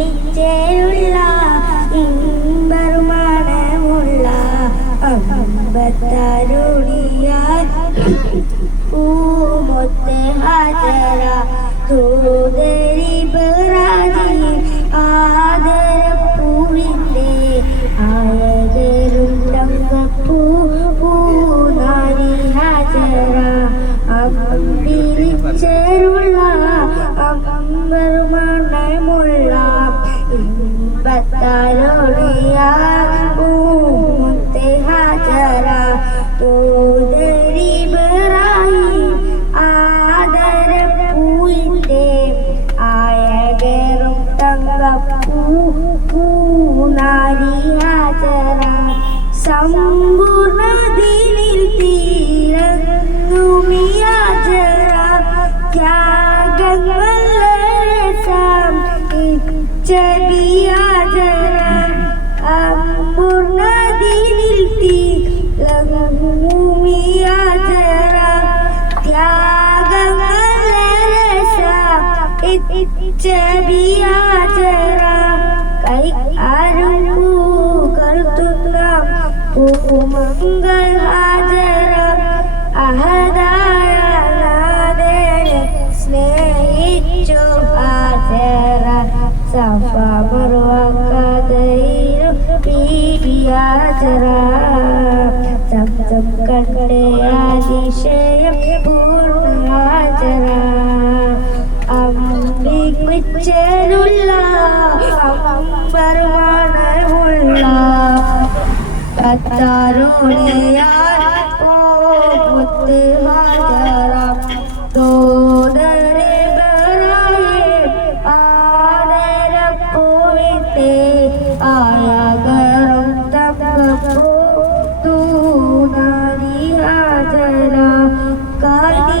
വിളിച്ചേരുള്ള ഇമ്പർമാണമുള്ള അമ്പത്തരുണിയാൽ പൂമൊത്ത് ഹാജര സോദരി ബറാജി ആദരപ്പൂവിന്റെ ആയകരും തങ്കപ്പൂ പൂനാരി ഹാജര. അമ്പിരിച്ചേരുള്ള അമ്പർമണമുള്ള പൂമുത്തെ ഹാജര തോദരി ബറായി ആദരപ്പൂവിന്റെ ആയകരും തങ്കപ്പൂ പൂനാരി ഹാജര സമ്പൂർണതീനിൽ ത്യാഗങ്ങളേസം ഇച്ഛബിയാജര കൈ ആരും പൂകർത്തുന്ന പൂമംഗൾ ഹാജര അഹദായ നാദേനെ സ്നേഹിച്ചു ഹാജര സഫ മറുവ കഥയിലും ബീബിയാജര ശബ്ദം കണ്ടേ അതിശയം പൂർണ്ണ ഹാജര അമ്പിക്കുള്ള അമ്പർവാണമുള്ള കത്താരോണിയാൽ ഓ മുത്ത് ഹാജറാം തോദരെ ബറായെ ആദരപ്പൂവിത്തെ ആയകറും തങ്കപ്പൂ തൂനാരി ഹാജര കാതി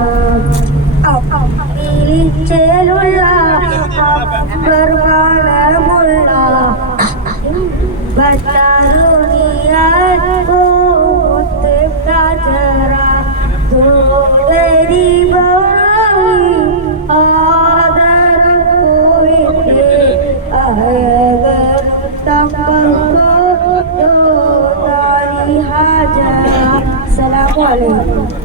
আসসালামু আলাইকুম